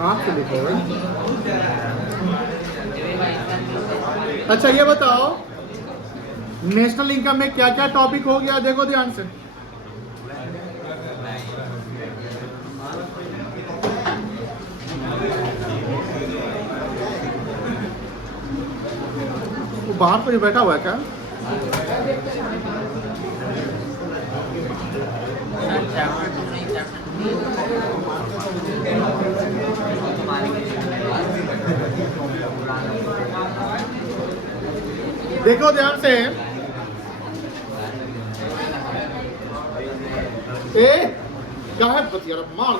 आँख से लिखो है। अच्छा ये बताओ नेशनल इनकम में क्या क्या टॉपिक हो गया, देखो ध्यान से। वो बाहर कोई बैठा हुआ है क्या? देखो ध्यान से, क्या है यार, मार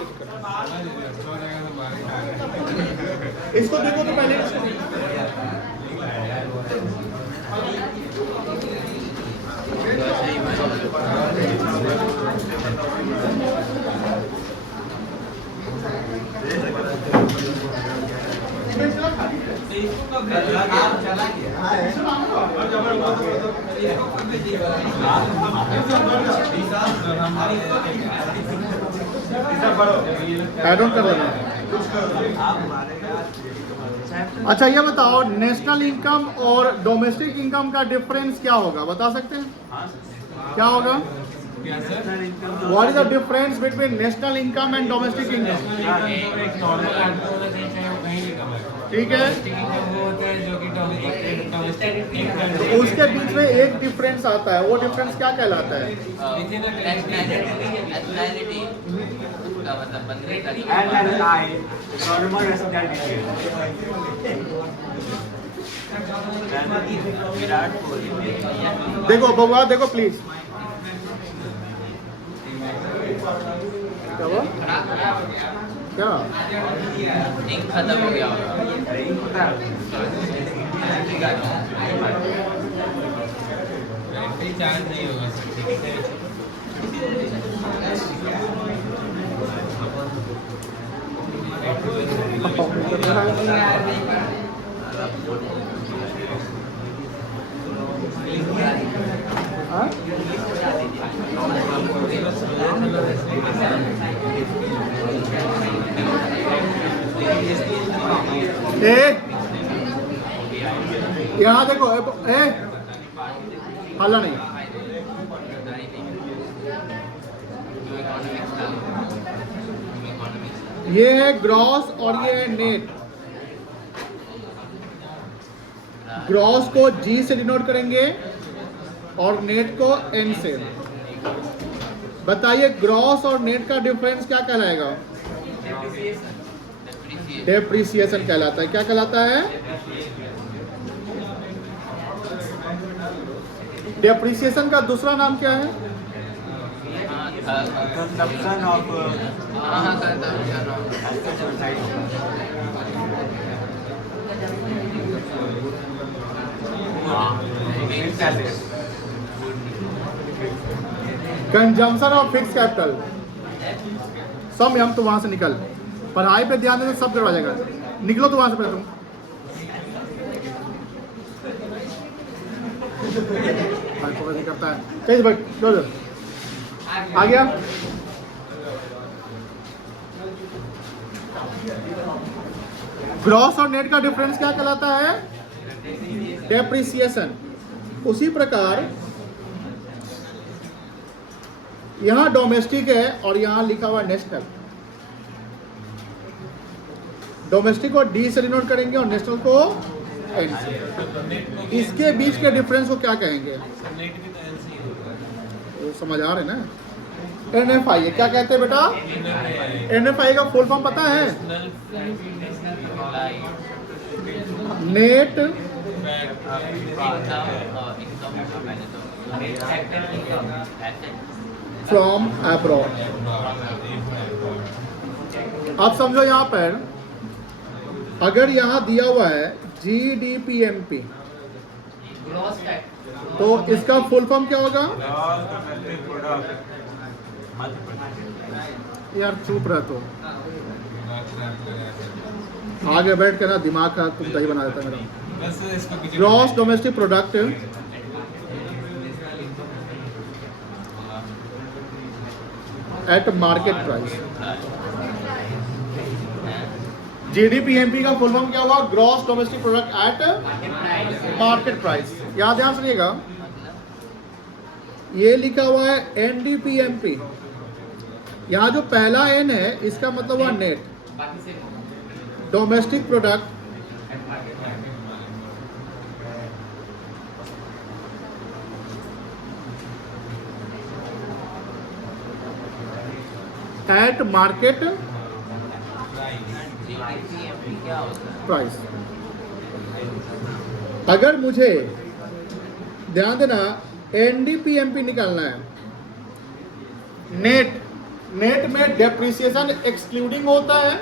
इसको देखो तो पहले इसको। ऐड ऑन कर लेना। अच्छा ये बताओ नेशनल इनकम और डोमेस्टिक इनकम का डिफरेंस क्या होगा, बता सकते हैं? क्या होगा? What is the difference between national income and domestic income? ठीक है, उसके बीच में एक डिफरेंस आता है, वो डिफरेंस क्या कहलाता है? देखो बउआ देखो प्लीज, क्या हुआ? क्या खत्म हो गया चार्ज नहीं होगा यहाँ देखो हल्ला नहीं। ये है ग्रॉस और ये है नेट। ग्रॉस को जी से डिनोट करेंगे और नेट को एन से। बताइए ग्रॉस और नेट का डिफरेंस क्या कहलाएगा? डेप्रिसिएशन कहलाता है। क्या कहलाता है? डेप्रिसिएशन का दूसरा नाम क्या है? Consumption of consumption of fix capital. सब हम तो वहां से निकल, पढ़ाई पे ध्यान देने सब करवा जाएगा। निकलो तो वहां से पहले तुम। करता है तेज भाई, लो आ गया। ग्रॉस और नेट का डिफरेंस क्या कहलाता है? डेप्रिसिएशन। उसी प्रकार यहां डोमेस्टिक है और यहां लिखा हुआ नेशनल। डोमेस्टिक को डी से डिनोट करेंगे और नेशनल को एन से। इसके बीच के डिफरेंस को क्या कहेंगे? वो समझ आ रहे ना? NFI है। क्या कहते हैं बेटा? NFI का फुल फॉर्म पता है? Net from abroad. आप समझो यहाँ पर अगर यहाँ दिया हुआ है GDPMP तो इसका फुल फॉर्म क्या होगा? यार चुप रह तो, आगे बैठ के ना दिमाग का तुम दही बना देता मेरा। Gross domestic product at market price. जीडीपीएमपी का फुल फॉर्म क्या हुआ? Gross domestic product at market price. यहां ध्यान सुनिएगा, ये लिखा हुआ है एनडीपीएमपी, यहां जो पहला एन है इसका मतलब हुआ net domestic product at market क्या होता है? प्राइस। अगर मुझे ध्यान देना एनडीपीएमपी निकालना है, नेट में डेप्रिसिएशन एक्सक्लूडिंग होता है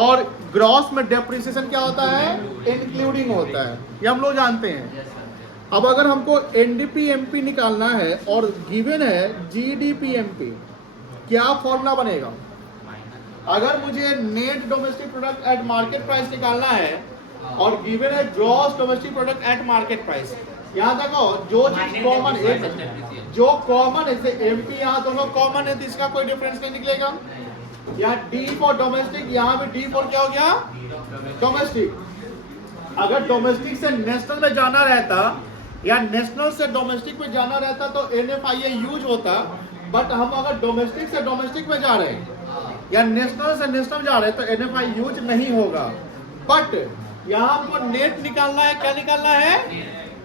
और ग्रॉस में डेप्रिसिएशन क्या होता है? इंक्लूडिंग होता है, ये हम लोग जानते हैं। अब अगर हमको एनडीपीएमपी निकालना है और गिवन है जीडीपीएमपी, क्या फॉर्मूला बनेगा? अगर मुझे net domestic product at market price निकालना है और गिवन है gross domestic product at market price, यहाँ देखो जो चीज कॉमन है, जो कॉमन है, जैसे एमपी यहाँ दोनों कॉमन है तो इसका कोई डिफरेंस नहीं निकलेगा। यहाँ डी फॉर डोमेस्टिक, यहाँ भी डी फॉर क्या हो गया? डोमेस्टिक। अगर डोमेस्टिक से नेशनल में जाना रहता या नेशनल से डोमेस्टिक में जाना रहता तो एनएफआईए यूज होता, बट हम अगर डोमेस्टिक से डोमेस्टिक में जा रहे हैं या नेशनल से नेशनल जा रहे हैं तो एनएफआई यूज नहीं होगा। बट यहाँ हमको नेट निकालना है, क्या निकालना है?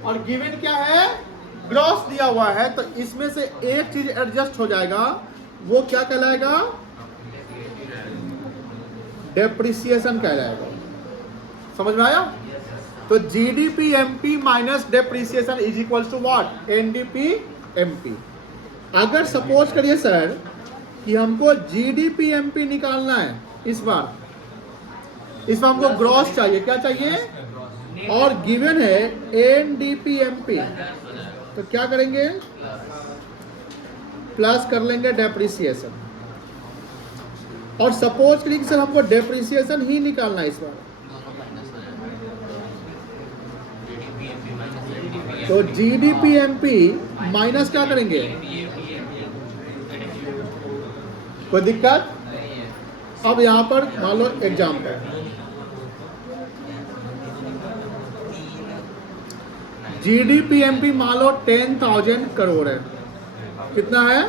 और गिवन क्या है? ग्रॉस दिया हुआ है, तो इसमें से एक चीज एडजस्ट हो जाएगा, वो क्या कहलाएगा? डेप्रिसिएशन कहलाएगा। समझ में आया? तो GDPMP minus depreciation is equal to what? NDPMP. अगर सपोज करिए सर कि हमको जीडीपीएमपी निकालना है, इस बार हमको ग्रॉस चाहिए, क्या चाहिए? और गिवन है एनडीपीएमपी, तो क्या करेंगे? प्लस कर लेंगे डेप्रिसिएशन। और सपोज करिए कि सर हमको डेप्रिसिएशन ही निकालना है इस बार, तो जीडीपीएमपी माइनस क्या करेंगे? कोई दिक्कत? अब यहां पर मान लो एग्जाम्पल, जीडीपीएमपी मान लो 10,000 करोड़ है। कितना है?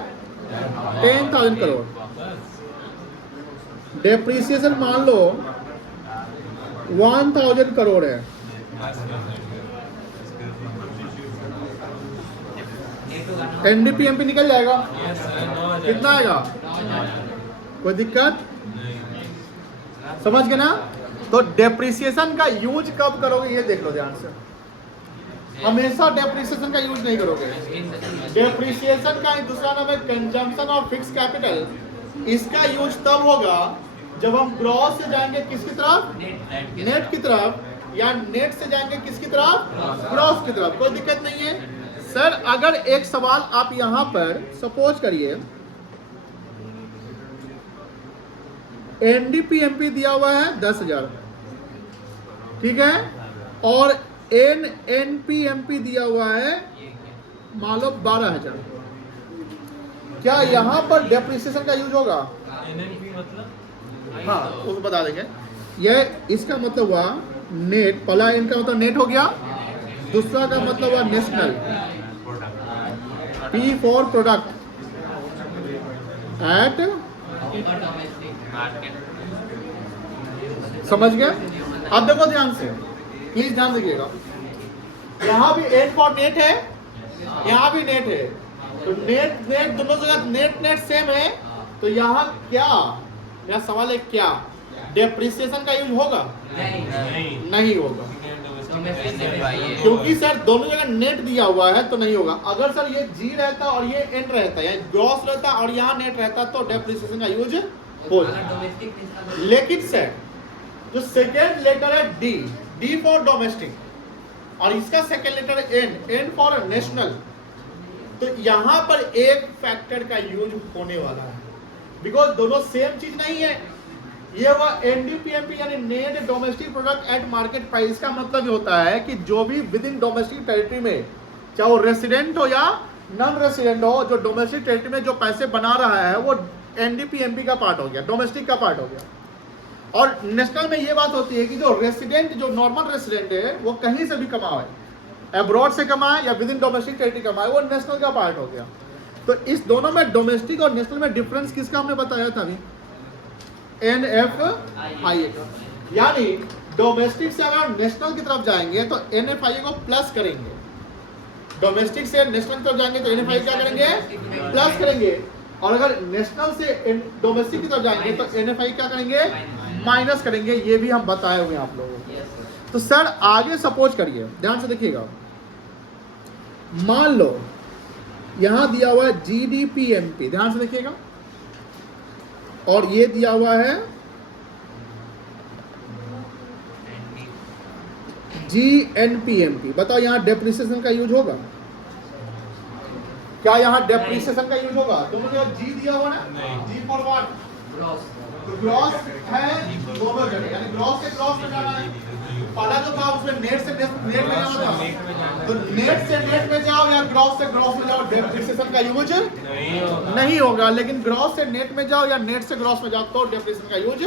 10,000 करोड़। डेप्रिसिएशन मान लो 1,000 करोड़ है। एनडीपीएमपी निकल जाएगा। कितना आएगा? कोई दिक्कत? समझ गए ना? तो डेप्रिसिएशन का यूज कब करोगे ये देख लो ध्यान से। हमेशा डेप्रिसिएशन का यूज नहीं करोगे। डेप्रिसिएशन का दूसरा नाम है कंजम्पशन ऑफ फिक्स कैपिटल। इसका यूज तब होगा जब हम ग्रॉस से जाएंगे किसकी तरफ? नेट की तरफ, या नेट से जाएंगे किसकी तरफ? ग्रॉस की तरफ। कोई दिक्कत नहीं है सर। अगर एक सवाल आप यहां पर सपोज करिए, एनडीपीएमपी दिया हुआ है 10,000, ठीक है, और एनपीएमपी दिया हुआ है मान लो 12,000। क्या यहां पर डेप्रिसिएशन का यूज होगा? हाँ, उसको बता देंगे। यह इसका मतलब हुआ नेट, पहला एन का मतलब नेट हो गया, दूसरा का मतलब हुआ national, P for product at, समझ गए? अब देखो ध्यान से, प्लीज ध्यान दीजिएगा। यहाँ भी एन फॉर नेट है, यहाँ भी नेट है, तो नेट दोनों जगह नेट सेम है, तो यहाँ क्या, मेरा सवाल है क्या डेप्रिसिएशन का यूज होगा? नहीं होगा, क्योंकि सर दोनों जगह नेट दिया हुआ है तो नहीं होगा। अगर सर ये जी रहता और ये एन रहता, या ग्रॉस रहता और यहाँ नेट रहता तो डेप्रिसिएशन का यूज हो जाता। लेकिन सर जो सेकेंड लेटर है डी फॉर डोमेस्टिक, और इसका second letter N for national, तो यहाँ पर एक फैक्टर का यूज होने वाला है, बिकॉज दोनों सेम चीज नहीं है। ये हुआ एनडीपीएमपी यानी net domestic product at market price. का मतलब ये होता है कि जो भी विद इन डोमेस्टिक टेरिटरी में, चाहे वो रेसिडेंट हो या नॉन रेसिडेंट हो, जो डोमेस्टिक टेरिटरी में जो पैसे बना रहा है, वो एनडीपीएमपी का पार्ट हो गया, डोमेस्टिक का पार्ट हो गया। और नेशनल में ये बात होती है कि जो रेसिडेंट, जो नॉर्मल रेसिडेंट है, वो कहीं से भी कमाए, अब्रॉड से कमाए या विद इन डोमेस्टिक टेरिटरी कमाए, वो नेशनल का पार्ट हो गया। तो इस दोनों में, डोमेस्टिक और नेशनल में डिफरेंस किसका हमने बताया था अभी? NFIA का। यानी डोमेस्टिक से अगर नेशनल की तरफ जाएंगे तो NFIA को प्लस करेंगे, डोमेस्टिक से नेशनल की तरफ जाएंगे तो NFIA क्या करेंगे? प्लस करेंगे। और अगर नेशनल से डोमेस्टिक की तरफ जाएंगे तो NFIA क्या करेंगे? माइनस करेंगे। ये भी हम बताए हुए हैं आप लोगों को। तो सर आगे सपोज करिए, ध्यान से देखिएगा, मान लो यहां दिया हुआ है GDPMP, ध्यान से देखिएगा, और ये दिया हुआ है GNPMP। बताओ यहां डेप्रिसिएशन का यूज होगा क्या? यहां डेप्रिसिएशन का यूज होगा? दोनों जगह G दिया हुआ ना, G फॉर व्हाट? ग्रॉस है दोनों जगह, यानी ग्रॉस से ग्रॉस में जाना है। पहला जो था उसमें नेट से नेट में जाना था, तो नेट से नेट में जाओ या ग्रॉस से ग्रॉस में जाओ, डेप्रिसिएशन का यूज नहीं होगा। लेकिन ग्रॉस से नेट में जाओ या नेट से ग्रॉस में जाओ तो डेप्रिसिएशन का यूज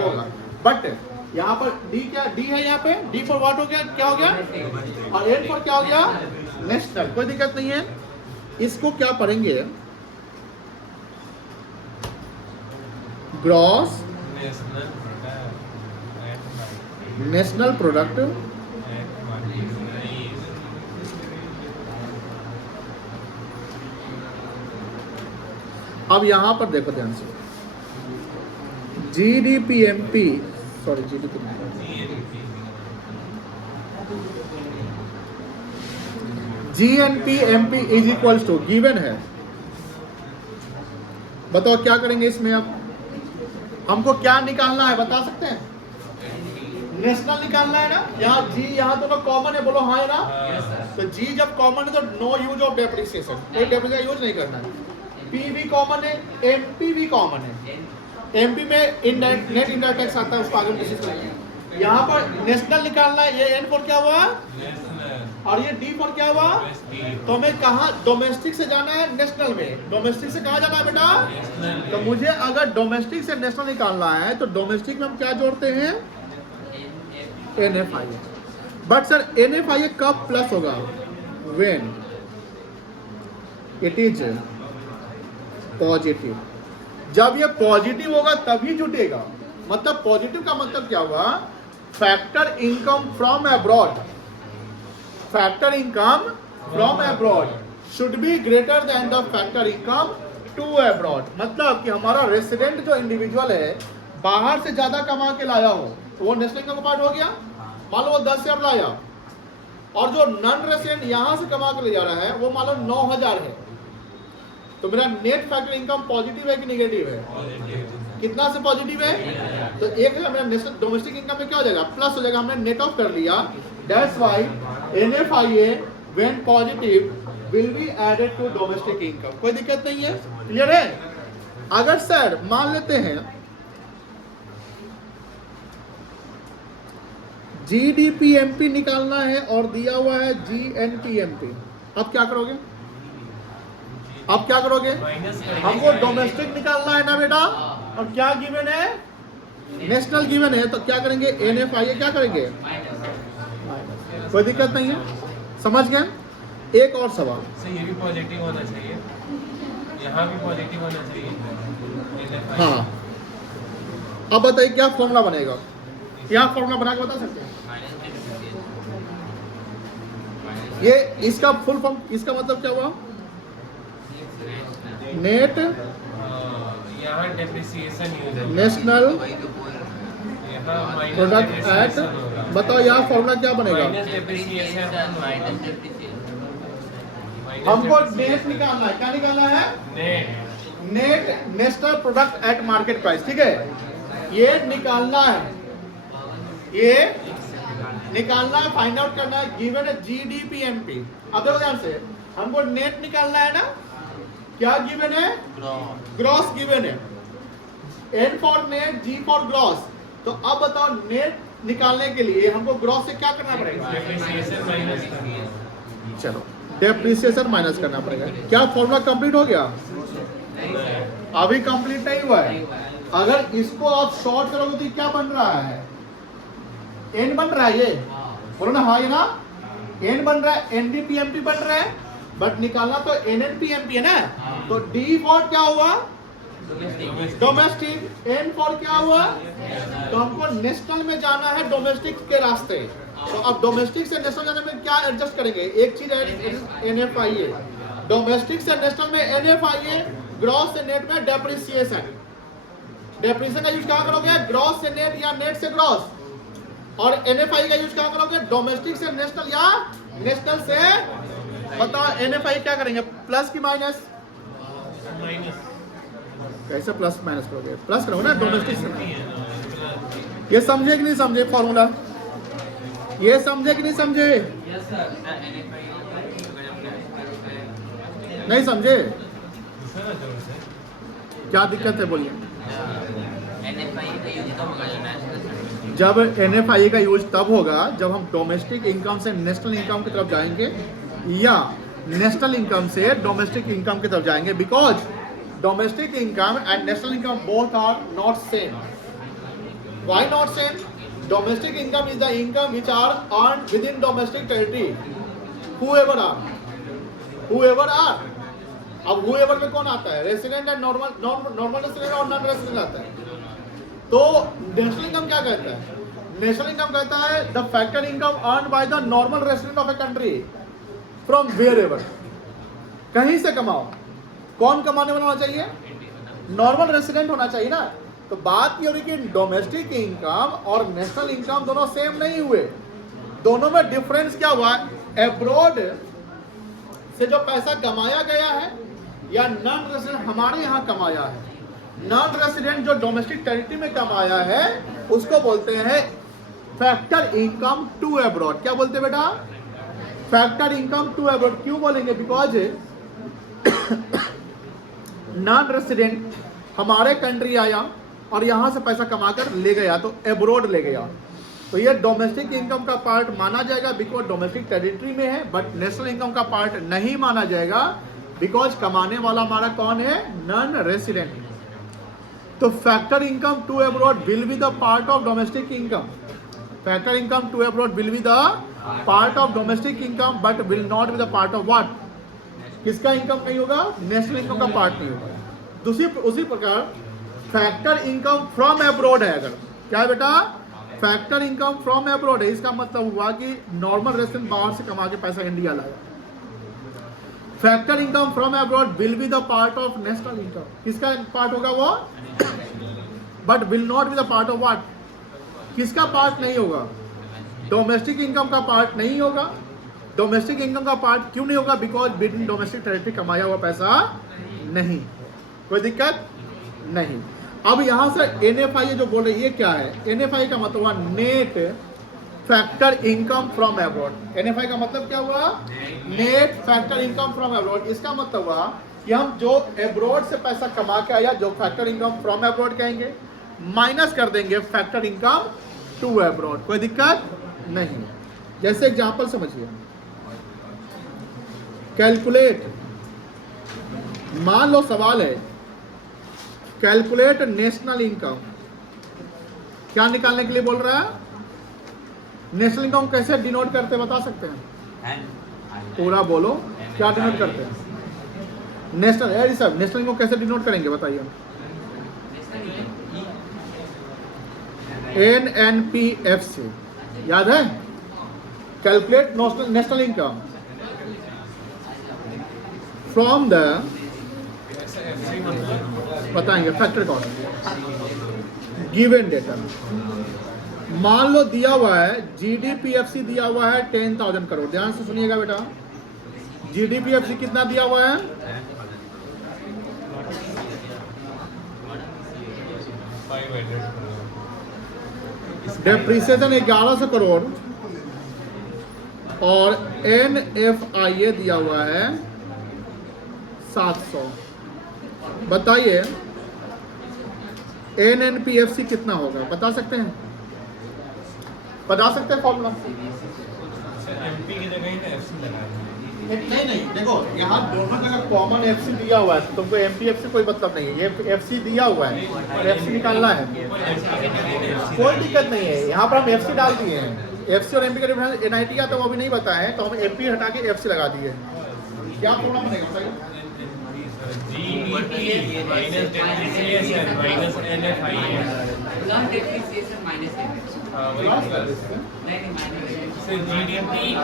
होगा। बट यहाँ पर डी क्या, डी है यहाँ पे, डी फॉर व्हाट हो गया, क्या हो गया? और एन फॉर क्या हो गया? नेशनल। कोई दिक्कत नहीं है। इसको क्या पढ़ेंगे? ग्रॉस नेशनल प्रोडक्ट अब यहां पर देखो ध्यान से, GDPMP, sorry GNPMP is equals to given है। बताओ क्या करेंगे इसमें? अब हमको क्या निकालना है, बता सकते हैं? नेशनल निकालना है ना। यहाँ G, यहाँ दोनों कॉमन है, बोलो हाँ है ना। तो G जब कॉमन है तो नो यूज ऑफ डेप्रिसिएशन, कोई डेप्रिसिएशन यूज नहीं करना है। P भी कॉमन है, MP भी कॉमन है। MP में इनडायरेक्ट, नेट इनडायरेक्ट टैक्स आता है, उसको आगे डिस्कस करेंगे। यहाँ पर नेशनल निकालना है, ये N फॉर क्या हुआ और ये D फॉर क्या हुआ? तो हमें कहाँ, डोमेस्टिक से जाना है नेशनल में। डोमेस्टिक से कहाँ जाना है बेटा? तो मुझे अगर डोमेस्टिक से नेशनल निकालना है तो डोमेस्टिक में हम क्या जोड़ते हैं? NFIA। बट सर NFIA कब प्लस होगा? When it is positive. जब ये पॉजिटिव होगा तभी जुटेगा। मतलब पॉजिटिव का मतलब क्या हुआ? Factor income from abroad, factor income from abroad should be greater than the factor income to abroad. मतलब कि हमारा रेसिडेंट जो इंडिविजुअल है बाहर से ज्यादा कमा के लाया हो तो वो नेशनल इनकम का पार्ट हो गया। मान लो वो 10,000 लाया और जो नॉन रेसिडेंट यहां से कमा के ले जा रहा है वो मान लो 9,000 है, तो मेरा नेट फैक्टर इनकम पॉजिटिव है कि नेगेटिव है? कितना से पॉजिटिव है? तो 1,000 मेरा नेशनल डोमेस्टिक इनकम में क्या हो जाएगा? प्लस हो जाएगा। हमने नेट ऑफ कर लिया। That's why NFIA when positive will be added to domestic income. कोई दिक्कत नहीं है, क्लियर है? अगर सर मान लेते हैं GDPMP निकालना है और दिया हुआ है GNPMP, अब क्या करोगे? अब क्या करोगे? हमको डोमेस्टिक निकालना है ना बेटा, और क्या गिवन है? नेशनल गिवन है। तो क्या करेंगे? NFIA क्या करेंगे? कोई दिक्कत नहीं है, समझ गए? एक और सवाल, ये भी पॉजिटिव होना चाहिए, यहाँ भी पॉजिटिव होना चाहिए। हाँ, अब बताइए क्या फॉर्मूला बनेगा? यहाँ फॉर्मूला बना के बता सकते हैं? ये इसका फुल फॉर्म, इसका मतलब क्या हुआ? नेट यहाँ डेप्रिसिएशन यूज है, नेशनल यहाँ माइनस प्रोडक्ट एट, बताओ यहाँ फॉर्मूला क्या बनेगा? हमको नेट निकालना है। क्या निकालना है? Net national product at market price. ठीक है, ये निकालना है, ये निकालना है, फाइंड आउट करना है। गिवन है GDPMP। अब देखो ध्यान से, हमको नेट निकालना है ना। क्या गिवन है? ग्रॉस गिवन है। N for net, G for gross. तो अब बताओ नेट निकालने के लिए हमको ग्रॉस से क्या करना पड़ेगा? Depreciation minus. चलो डेप्रिसिएशन माइनस करना पड़ेगा। क्या फॉर्मूला कंप्लीट हो गया? अभी कंप्लीट नहीं हुआ है। अगर इसको आप शॉर्ट करोगे तो क्या बन रहा है? एन बन रहा है, ये बोलो ना, हाँ ये ना एन बन रहा है, एनडीपीएमपी बन रहा है, बट निकालना तो एनएनपीएमपी है ना। तो डी फॉर क्या हुआ? डोमेस्टिक। एन फॉर क्या हुआ? तो हमको नेशनल में जाना है डोमेस्टिक के रास्ते। तो अब डोमेस्टिक से नेशनल जाने में क्या एडजस्ट करेंगे? एक चीज है एनएफआईए, डोमेस्टिक से नेशनल में एनएफआईए, ग्रॉस से नेट में डेप्रिसिएशन। डेप्रिसिएशन का यूज कहाँ करोगे? ग्रॉस से नेट या नेट से ग्रॉस। और एनएफआई का यूज कहाँ करोगे? डोमेस्टिक से नेशनल या नेशनल से। बताओ एनएफआई क्या करेंगे, प्लस की माइनस? माइनस। कैसे प्लस माइनस करोगे? प्लस करोगे ना डोमेस्टिक से। ये समझे कि नहीं समझे फॉर्मूला? ये समझे कि नहीं समझे? नहीं समझे? क्या दिक्कत है बोलिए? जब एनएफआई का यूज तब होगा जब हम डोमेस्टिक इनकम से नेशनल इनकम की तरफ जाएंगे या नेशनल इनकम से डोमेस्टिक इनकम की तरफ जाएंगे, because domestic income and national income both are not same. Why not same? Domestic income is the income which are earned within domestic territory, whoever are। अब whoever में कौन आता है? Resident and normal resident और non resident आता है। तो national income क्या कहता है? नेशनल इनकम कहता है the factor income earn by the normal resident of a country from wherever. कहीं से कमाओ, कौन कमाने वाला होना चाहिए? नॉर्मल रेसिडेंट होना चाहिए ना। तो बात ये हो रही कि डोमेस्टिक इनकम और नेशनल इनकम दोनों सेम नहीं हुए, दोनों में डिफरेंस क्या हुआ? एब्रॉड से जो पैसा कमाया गया है या नॉन रेसिडेंट हमारे यहाँ कमाया है, नॉन रेसिडेंट जो डोमेस्टिक टेरिटरी में कमाया है उसको बोलते हैं फैक्टर इनकम टू एब्रॉड। क्या बोलते हैं बेटा? Factor income to abroad. क्यों बोलेंगे? बिकॉज नॉन रेसिडेंट हमारे कंट्री आया और यहां से पैसा कमाकर ले गया, तो एब्रॉड ले गया, तो ये डोमेस्टिक इनकम का पार्ट माना जाएगा बिकॉज डोमेस्टिक टेरिटरी में है, बट नेशनल इनकम का पार्ट नहीं माना जाएगा बिकॉज कमाने वाला हमारा कौन है? Non resident. तो factor income to abroad will be the part of domestic income. Factor income to abroad will be the part of domestic income but will not be the part of what? किसका income नहीं होगा? National income का part नहीं होगा। उसी प्रकार factor income from abroad है। अगर क्या है बेटा? फैक्टर इनकम फ्रॉम एब्रॉड है, इसका मतलब हुआ कि नॉर्मल रेसिडेंट बाहर से कमा के पैसा इंडिया लाया। Factor income from abroad will be the part of national income. किसका पार्ट होगा वो? But will not be the part of what? किसका पार्ट नहीं होगा? डोमेस्टिक इनकम का पार्ट नहीं होगा। डोमेस्टिक इनकम का पार्ट क्यों नहीं होगा? Because with in domestic territory कमाया हुआ पैसा नहीं। कोई दिक्कत नहीं। अब यहां से एनएफआई जो बोल रहे हैं ये क्या है? एनएफआई का मतलब हुआ net factor income from abroad. NFI का मतलब क्या हुआ? Net factor income from abroad. इसका मतलब हुआ कि हम जो एब्रॉड से पैसा कमा के आया, जो फैक्टर इनकम फ्रॉम एब्रॉड कहेंगे, माइनस कर देंगे फैक्टर इनकम टू एब्रॉड। कोई दिक्कत नहीं। जैसे एग्जांपल समझिए, कैलकुलेट, मान लो सवाल है कैलकुलेट नेशनल इनकम। क्या निकालने के लिए बोल रहा है? नेशनल इनकम कैसे डिनोट करते बता सकते हैं? पूरा बोलो, क्या डिनोट करते हैं? नेशनल सब नेशनल इनकम कैसे डिनोट करेंगे बताइए? NNPFC याद है? Calculate national income from the, बताएंगे फैक्टर कॉस्ट गिवन डेटा। मान लो दिया हुआ है GDPFC दिया हुआ है 10,000 करोड़। ध्यान से सुनिएगा बेटा, GDPFC कितना दिया हुआ है? 500 डेप्रिसिएशन 1100 करोड़ और NFIA दिया हुआ है 700। बताइए NNPFC कितना होगा? बता सकते हैं? बता सकते हैं फॉर्मूला? MP की जगह ही FC लगा है। नहीं नहीं, देखो यहाँ दोनों जगह कॉमन एफसी दिया हुआ है, तुमको एमपीएफसी कोई मतलब नहीं है, ये एफसी दिया हुआ है और एफसी निकालना है, कोई दिक्कत नहीं है। यहाँ पर हम एफसी डाल दिए हैं, एफसी और एमपी का डिफरेंस एनआईटी का तो वो भी नहीं पता है, तो हम एमपी हटा के एफसी लगा दिए। क्या फॉर्मूला बनेगा बताइए? माइनस डेप्रिसिएशन माइनस जीडीपी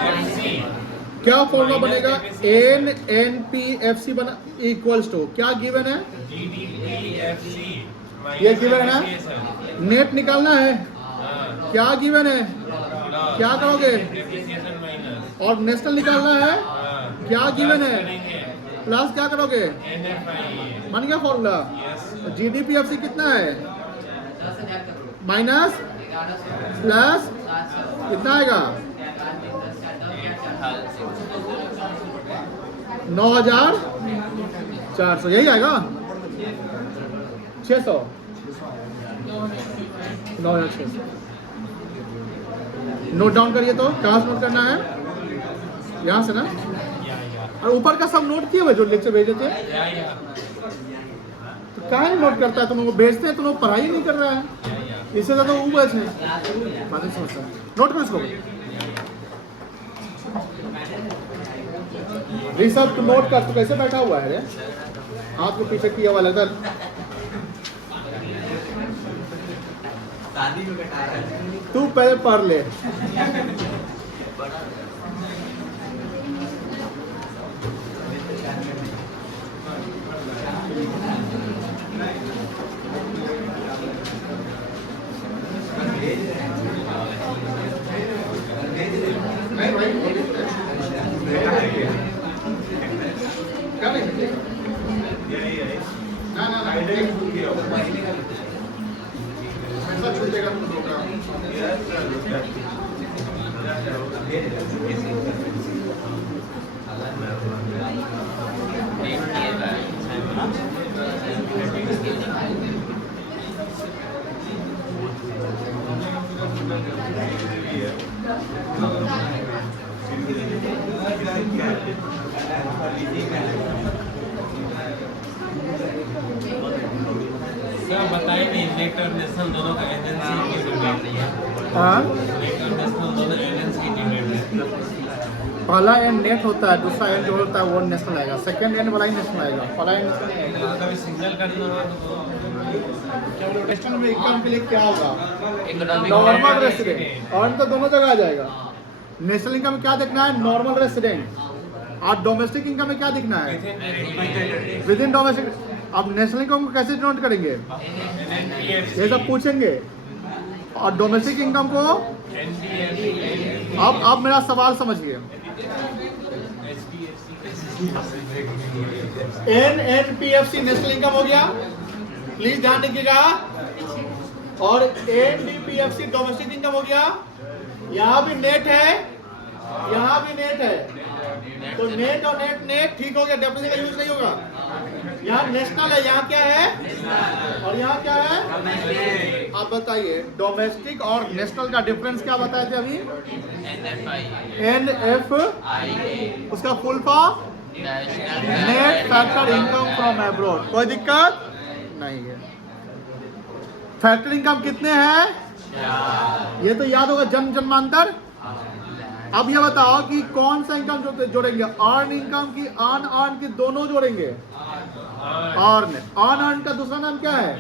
क्या फॉर्मूला बनेगा? N N P F C बना इक्वल्स टू क्या गिवन है? जीडीपीएफसी ये गिवन है, नेट निकालना है, क्या गिवन है, क्या करोगे? डेप्रिसिएशन माइनस और नेशनल निकालना है, क्या गिवन है, प्लस क्या करोगे? एनएफआई बन गया फॉर्मूला। जीडीपी एफ सी कितना है? माइनस प्लस कितना आएगा? 9,400 यही आएगा, 600 9,600। नोट डाउन करिए, तो कहाँ से नोट करना है? यहाँ से ना, और ऊपर का सब नोट किए हुए जो लेक्चर भेजे थे, तो काहे नोट करता है? तुम लोग भेजते हैं, तुम लोग पढ़ाई नहीं कर रहा है, इससे ज़्यादा वो बच है, बात नहीं समझता। नोट करो इसको, ऋषभ तू नोट कर, तू कैसे बैठा हुआ है रे? हाथ को पीछे किया हुआ लगता है। तू पहले पढ़ ले। बताइए नहीं, इंटरनेशनल दोनों का एजेंसी की डिबेट है। हाँ, इंटरनेशनल दोनों एजेंसी की डिबेट है। पहला एंड नेट होता है, दूसरा एंड जो होता है वो नेशनल आएगा, सेकंड एंड वाला ही नेशनल आएगा, पहला एंड नेशनल नहीं आएगा। कभी सिग्नल करना हो तो नेशनल में इनकम के लिए क्या होगा? नॉर्मल रेसिडेंट, और तो दोनों जगह आ जाएगा। नेशनल इनकम में क्या देखना है? Normal resident. और डोमेस्टिक इनकम में क्या दिखना है? With in domestic. अब नेशनल इनकम को कैसे डिनोट करेंगे? ये सब पूछेंगे। और डोमेस्टिक इनकम को अब मेरा सवाल समझिए। NNPFC नेशनल इनकम हो गया, प्लीज ध्यान रखिएगा। और NDPFC डोमेस्टिक इनकम हो गया। यहाँ भी नेट है, यहाँ भी नेट है, तो नेट और नेट ठीक हो गया, डेफिनेशन का यूज नहीं होगा। यहाँ नेशनल है, यहाँ क्या है और यहाँ क्या है? आप बताइए, डोमेस्टिक और नेशनल का डिफरेंस क्या बताए थे अभी? NFI, उसका full form net factor income from abroad. कोई दिक्कत नहीं है। फैक्टर इनकम कितने हैं? ये तो याद होगा, जन्म जन्मांतर। अब ये बताओ कि कौन सा इनकम जोड़ेंगे? अर्न इनकम की अनअर्न की दोनों जोड़ेंगे। अर्न अनअर्न का दूसरा नाम क्या है?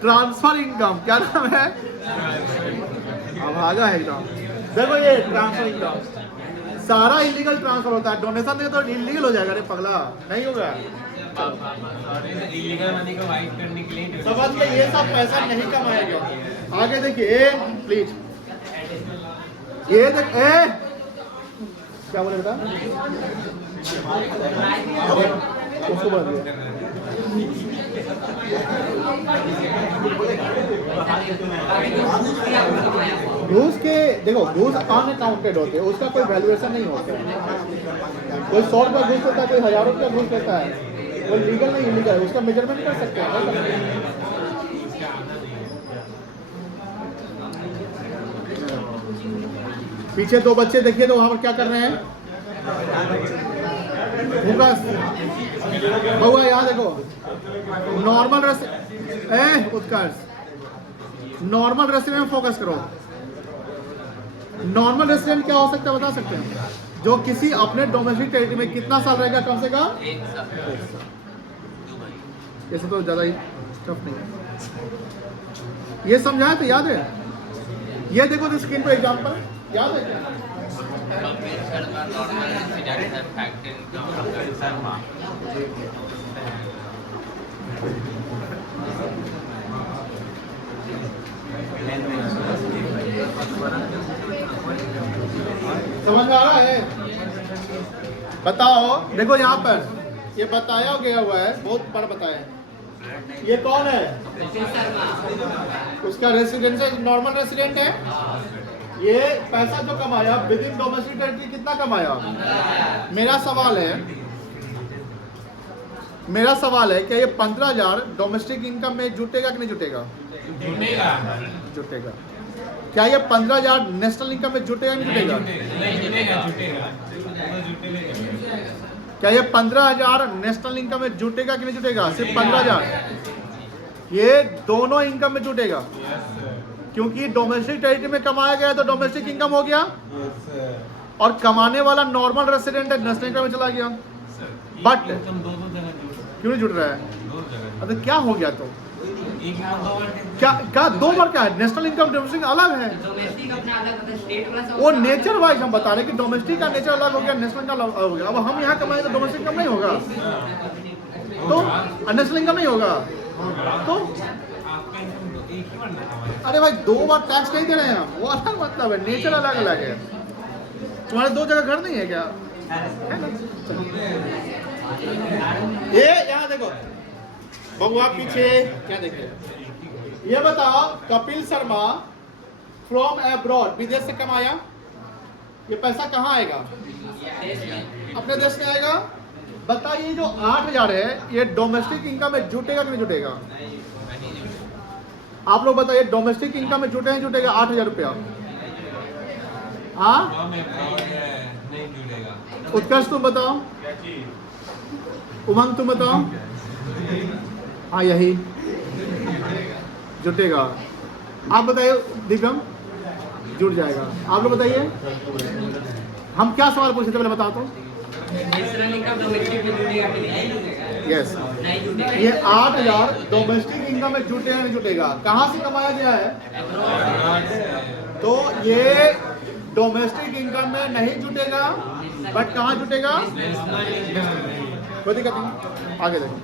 Transfer income. क्या नाम है? अब आगा है एकदम। देखो ये ट्रांसफर इनकम सारा इलीगल ट्रांसफर होता है। डोनेशन दे तो इलीगल हो जाएगा। अरे पगला, नहीं होगा। इलीगल मनी को वाइट करने के लिए समझ में, ये सब पैसा नहीं कमाएगा। आगे देखिए, ए प्लीज, ये देख, ए क्या बोले बेटा? उसको बोल दिया। घूस के देखो, घूस अनकाउंटेड होते हैं, उसका कोई वैल्यूएशन नहीं होता है। कोई 100 रुपया घूस होता है, कोई 1000 रुपया घूस लेता है, वो लीगल नहीं इलीगल, उसका मेजरमेंट कर सकते हैं। पीछे दो बच्चे देखिए तो वहां पर क्या कर रहे हैं? फोकस बउआ यहाँ देखो। नॉर्मल उत्कर्ष, नॉर्मल रेसिडेंट में फोकस करो। नॉर्मल रेसिडेंट क्या हो सकता है बता सकते हैं? जो किसी अपने डोमेस्टिक टेरिटरी में कितना साल रहेगा? कम से कम 1 साल। ऐसे तो ज्यादा ही टफ नहीं है। ये समझाया तो याद है? ये देखो तो स्क्रीन पर एग्जांपल याद है क्या? कपिल शर्मा नॉर्मल रेसिडेंट है, फैक्ट इनकम कपिल शर्मा। समझ में आ रहा है? बताओ, देखो यहाँ पर ये बताया गया हुआ है, बहुत बड़ा बताया है। ये कौन है? उसका रेसिडेंशियल नॉर्मल रेसिडेंट है। ये पैसा जो कमाया विद इन डोमेस्टिक टेरिटरी कितना कमाया? मेरा सवाल है क्या ये 15,000 डोमेस्टिक इनकम में जुटेगा कि नहीं जुटेगा? जुटेगा। क्या ये 15,000 नेशनल इनकम में जुटेगा नहीं जुटेगा? क्या ये 15,000 नेशनल इनकम में जुटेगा कि नहीं जुटेगा? सिर्फ 15,000? ये दोनों इनकम में जुटेगा, क्योंकि डोमेस्टिक टेरिटरी में कमाया गया तो डोमेस्टिक इनकम हो गया, और कमाने वाला नॉर्मल रेसिडेंट है नेशनल इनकम में चला गया। बट क्यों नहीं जुट रहा है? अरे क्या हो गया? तो क्या दो बार क्या है? नेशनल इनकम डोमेस्टिक अलग है। वो नेचर वाइज हम बता रहे हैं कि डोमेस्टिक का नेचर अलग हो गया, नेशनल का अलग हो गया। अब हम यहाँ कमाएंगे तो डोमेस्टिक इनकम नहीं होगा, तो नेशनल इनकम नहीं होगा। तो अरे भाई दो बार टैक्स नहीं दे रहे हैं हम, वो अलग मतलब है, नेचर अलग अलग है। तुम्हारे दो जगह घर नहीं है क्या? है ना? ये यहाँ देखो बबुआ पीछे क्या देखे? ये बताओ, कपिल शर्मा फ्रॉम अब्रॉड, विदेश से कमाया, ये पैसा कहाँ आएगा? अपने देश में आएगा। बताइए जो 8,000 है ये डोमेस्टिक इनकम में जुटेगा कि नहीं जुटेगा? आप लोग बताइए, डोमेस्टिक इनकम में जुटेगा नहीं जुटेगा 8,000 रुपया? हाँ, उत्कर्ष तुम बताओ, उमंग तुम बताओ। हाँ यही जुटेगा। आप बताइए दिव्यम, जुट जाएगा। आप लोग बताइए, हम क्या सवाल पूछे थे पहले बताओ तो। यस, ये 8,000 डोमेस्टिक इनकम में जुटेगा नहीं जुटेगा? कहाँ से कमाया गया है? तो ये डोमेस्टिक इनकम में नहीं जुटेगा, बट कहाँ जुटेगा? कोई दिक्कत नहीं, आगे देखो।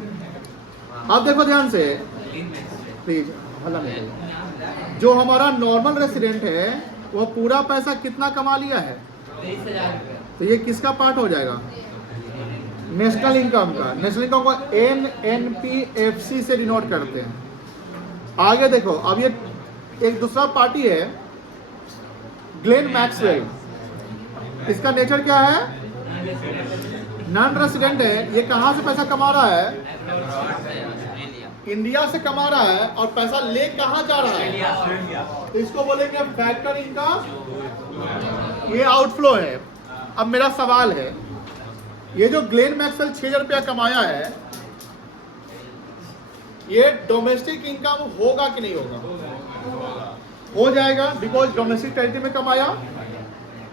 अब देखो ध्यान से प्लीज, हल्ला नहीं करो। जो हमारा नॉर्मल रेसिडेंट है वो पूरा पैसा कितना कमा लिया है? 23,000। तो ये किसका पार्ट हो जाएगा? नेशनल इनकम का। नेशनल इनकम को NNPFC से डिनोट करते हैं। आगे देखो, अब ये एक दूसरा पार्टी है ग्लेन मैक्सवेल। इसका नेचर क्या है? नॉन रेसिडेंट है। ये कहाँ से पैसा कमा रहा है? इंडिया से कमा रहा है, और पैसा ले कहाँ जा रहा है? तो इसको बोलेंगे फैक्टर इनकम, ये आउटफ्लो है। अब मेरा सवाल है, ये जो ग्लेन मैक्सवेल 6,000 रुपया कमाया है, ये डोमेस्टिक इनकम होगा कि नहीं होगा? हो जाएगा, बिकॉज डोमेस्टिक टेरिटरी में कमाया।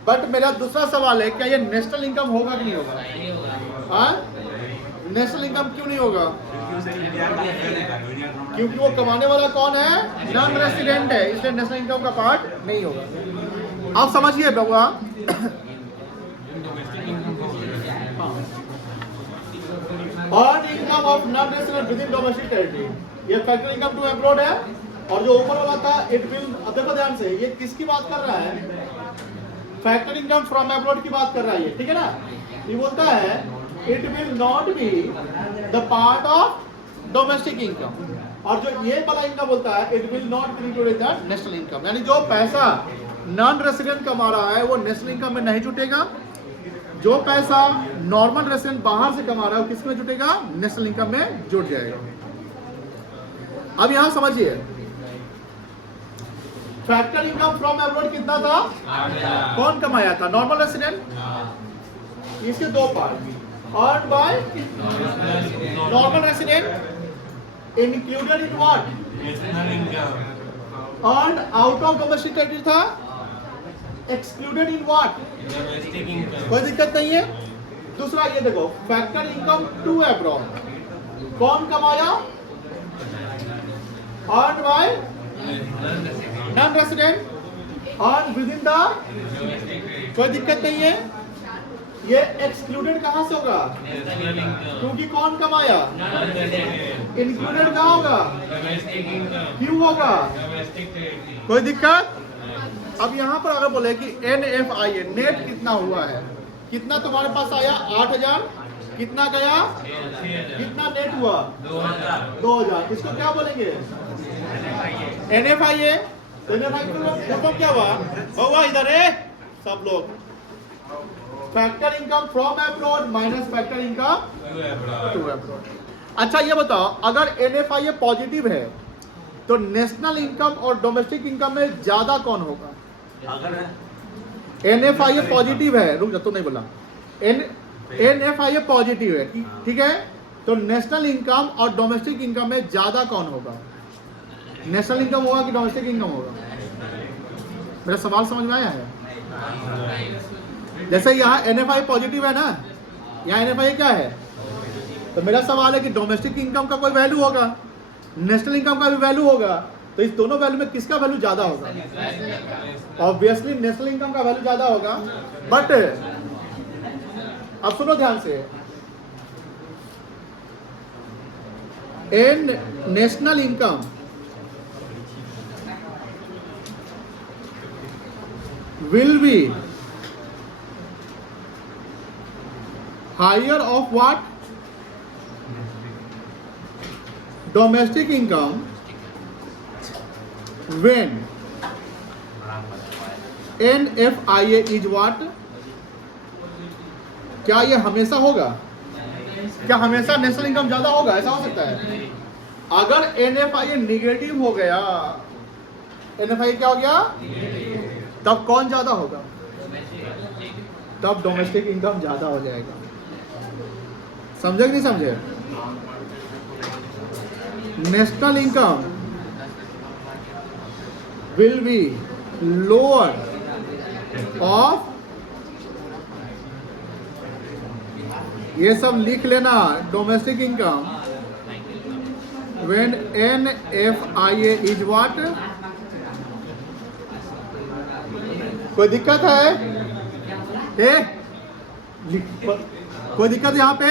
बट मेरा दूसरा सवाल है, क्या ये नेशनल इनकम होगा कि नहीं होगा? नेशनल इनकम क्यों नहीं होगा? क्योंकि वो कमाने वाला कौन है? नॉन रेसिडेंट है, इसलिए नेशनल इनकम का पार्ट नहीं होगा। आप समझिए बबुआ। Earn income of non resident with in domestic territory, ये फैक्टर इनकम टू अब्रॉड है। और जो ऊपर वाला था इट विल, अब देखो ध्यान से, ये किसकी बात कर रहा है? फैक्टर इनकम फ्रॉम अब्रॉड की बात कर रहा है ये, ठीक है ना? ये बोलता है it will not be the part of domestic income, और जो ये वाला इनकम बोलता है it will not be included in the national income. यानी जो पैसा नॉन रेसिडेंट कमा रहा है वो नेशनल इनकम में नहीं जुटेगा। जो पैसा नॉर्मल रेसिडेंट बाहर से कमा रहा है वो किस में जुटेगा? नेशनल इनकम में जुट जाएगा। अब यहां समझिए, फैक्टर इनकम फ्रॉम अब्रॉड कितना था? 8,000 कौन कमाया था? Normal resident. इसके दो part, earn by normal resident included in what? National income earn out of domestic territory था, excluded in what? Domestic income कोई दिक्कत नहीं है। दूसरा ये देखो, फैक्टर इनकम टू अब्रॉड कौन कमाया? Earn by non resident, earn with in the, कोई दिक्कत नहीं है। ये एक्सक्लूडेड कहां से होगा? नेशनल इनकम क्योंकि कौन कमाया? इंक्लूडेड कहां होगा? डोमेस्टिक इनकम क्यों होगा? डोमेस्टिक टेरिटरी कोई दिक्कत? अब यहाँ पर अगर बोले कि NFIA नेट कितना हुआ है, कितना तुम्हारे पास आया? 8,000, कितना गया? 6,000 कितना नेट हुआ? 2,000 2,000। इसको क्या बोलेंगे? NFIA। NFIA क्या हुआ इधर है सब लोग? Factor income from abroad minus factor income to abroad. अच्छा ये बताओ, अगर NFIA पॉजिटिव है तो नेशनल इनकम और डोमेस्टिक इनकम में ज्यादा कौन होगा? NFIA पॉजिटिव है, रुक जा, तू नहीं बोला। NFIA पॉजिटिव है, ठीक है, तो नेशनल इनकम और डोमेस्टिक इनकम में ज्यादा कौन होगा? नेशनल इनकम होगा कि डोमेस्टिक इनकम होगा? मेरा सवाल समझ में आया है? जैसे यहाँ NFIA पॉजिटिव है ना, यहाँ NFIA क्या है? तो मेरा सवाल है कि डोमेस्टिक इनकम का कोई वैल्यू होगा, नेशनल इनकम का भी वैल्यू होगा, तो इस दोनों वैल्यू में किसका वैल्यू ज्यादा होगा? ऑब्वियसली नेशनल इनकम का वैल्यू ज्यादा होगा। बट अब सुनो ध्यान से, in national income will be higher of what? Domestic income when NFIA is what? क्या ये हमेशा होगा? क्या हमेशा नेशनल इनकम ज्यादा होगा? ऐसा हो सकता है? अगर NFIA निगेटिव हो गया, NFIA क्या हो गया? तब कौन ज्यादा होगा? तब डोमेस्टिक इनकम ज्यादा हो जाएगा। समझे कि नहीं समझे? National income will be lower of, ये सब लिख लेना, domestic income when NFIA is what? कोई दिक्कत है? कोई दिक्कत यहाँ पे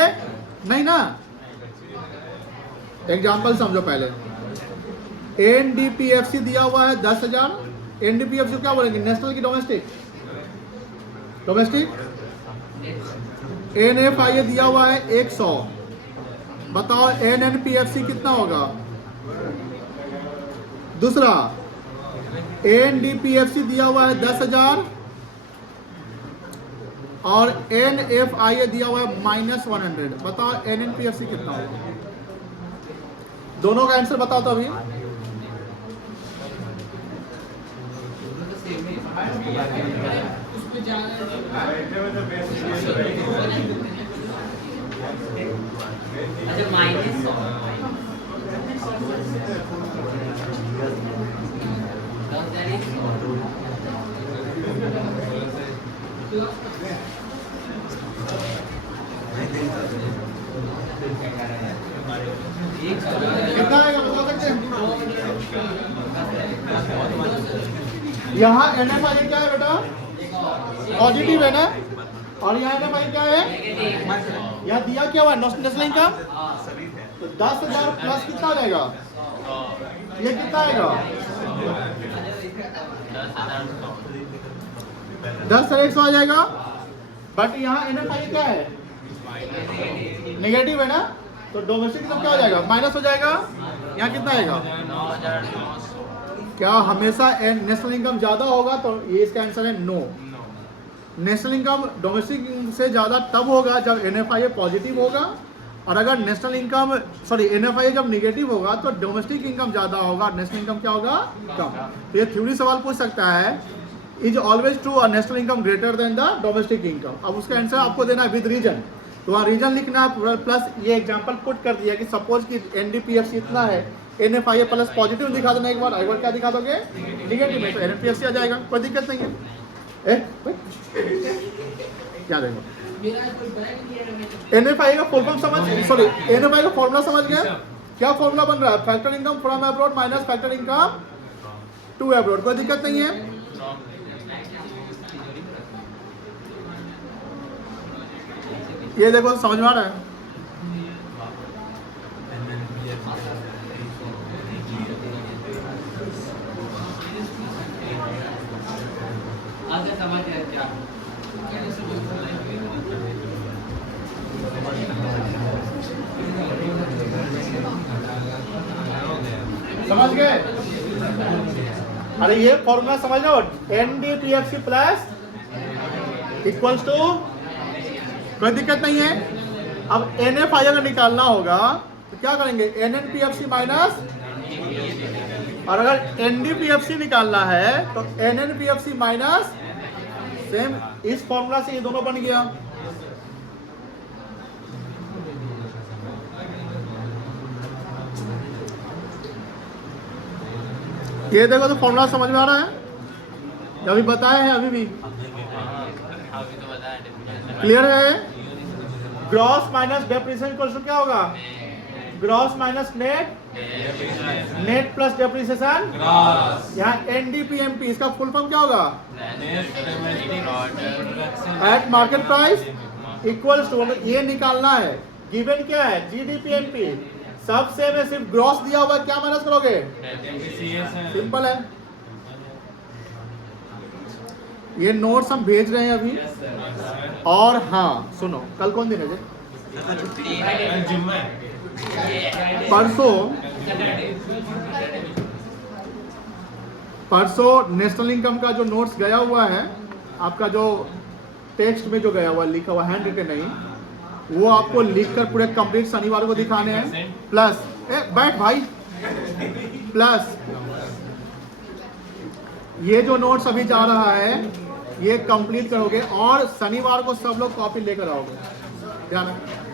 नहीं ना? एग्जाम्पल समझो पहले। NDPFC दिया हुआ है 10,000। NDPFC क्या बोलेंगे? नेशनल की डोमेस्टिक? डोमेस्टिक। NFIA दिया हुआ है 100। बताओ NNPFC कितना होगा? दूसरा NDPFC दिया हुआ है 10,000 और NFIA दिया हुआ है -100। बताओ NNPFC कितना होगा? दोनों का आंसर बताओ तो अभी। अच्छा माइनस कितना आएगा बता सकते हैं? यहाँ NFIA क्या है बेटा? पॉजिटिव है ना? और यहाँ NFIA क्या है? यहाँ दिया क्या हुआ? नेशनल इनकम तो 10,000 प्लस कितना आ जाएगा? ये कितना आएगा? 10,100 आ जाएगा। बट यहाँ NFIA क्या है? नेगेटिव है ना? तो डोमेस्टिक इनकम क्या हो जाएगा? माइनस हो जाएगा। यहाँ कितना आएगा? 9,900। क्या हमेशा नेशनल इनकम ज्यादा होगा? तो ये इसका आंसर है नो। नेशनल इनकम डोमेस्टिक से ज्यादा तब होगा जब NFIA पॉजिटिव होगा और अगर नेशनल इनकम NFI जब निगेटिव होगा तो डोमेस्टिक इनकम ज़्यादा होगा, नेशनल इनकम क्या होगा, कम। तो ये थ्योरी सवाल पूछ सकता है, is always true a national income greater than the domestic income. अब उसका आंसर आपको देना है विद रीजन। तो वहाँ रीजन लिखना है, प्लस ये एग्जांपल पुट कर दिया कि सपोज कि NDPFC इतना है, NFI प्लस पॉजिटिव दिखा देना एक बार क्या दिखा दोगे, निगेटिव में, तो NPFC आ जाएगा, कोई दिक्कत नहीं है। क्या देखो NFI का फुल फॉर्म NFI का फॉर्मूला समझ गए? क्या फॉर्मूला बन रहा है, factor income from abroad minus factor income to abroad, कोई दिक्कत नहीं है। ये देखो समझ में आ रहा है? समझ गए? अरे ये फॉर्मूला समझ लो, NDPFC प्लस इक्वल्स टू, कोई दिक्कत नहीं है। अब NFI अगर निकालना होगा तो क्या करेंगे, NNPFC माइनस, और अगर NDPFC निकालना है तो NNPFC माइनस, सेम इस फॉर्मूला से ये दोनों बन गया। ये देखो तो फॉर्मूला समझ में आ रहा है, अभी बताया है, अभी भी क्लियर है? Gross minus depreciation equal to क्या होगा, gross minus net, net plus depreciation, यहाँ NDPMP, इसका फुल फॉर्म क्या होगा, at market price equals to, ये निकालना है, गिवन क्या है, GDPMP, सब सेम है, सिर्फ ग्रॉस दिया हुआ, क्या माइनस करोगे, सिंपल है। ये नोट्स हम भेज रहे हैं अभी। और हाँ सुनो, कल कौन दिन है जी? परसों नेशनल इनकम का जो नोट्स गया हुआ है, आपका जो टेक्स्ट में जो गया हुआ, लिखा हुआ, हैंड रिटन नहीं, वो आपको लिखकर पूरे कंप्लीट शनिवार को दिखाने हैं। प्लस बैठ भाई, प्लस ये जो नोट्स अभी जा रहा है ये कंप्लीट करोगे और शनिवार को सब लोग कॉपी लेकर आओगे, ध्यान रखना।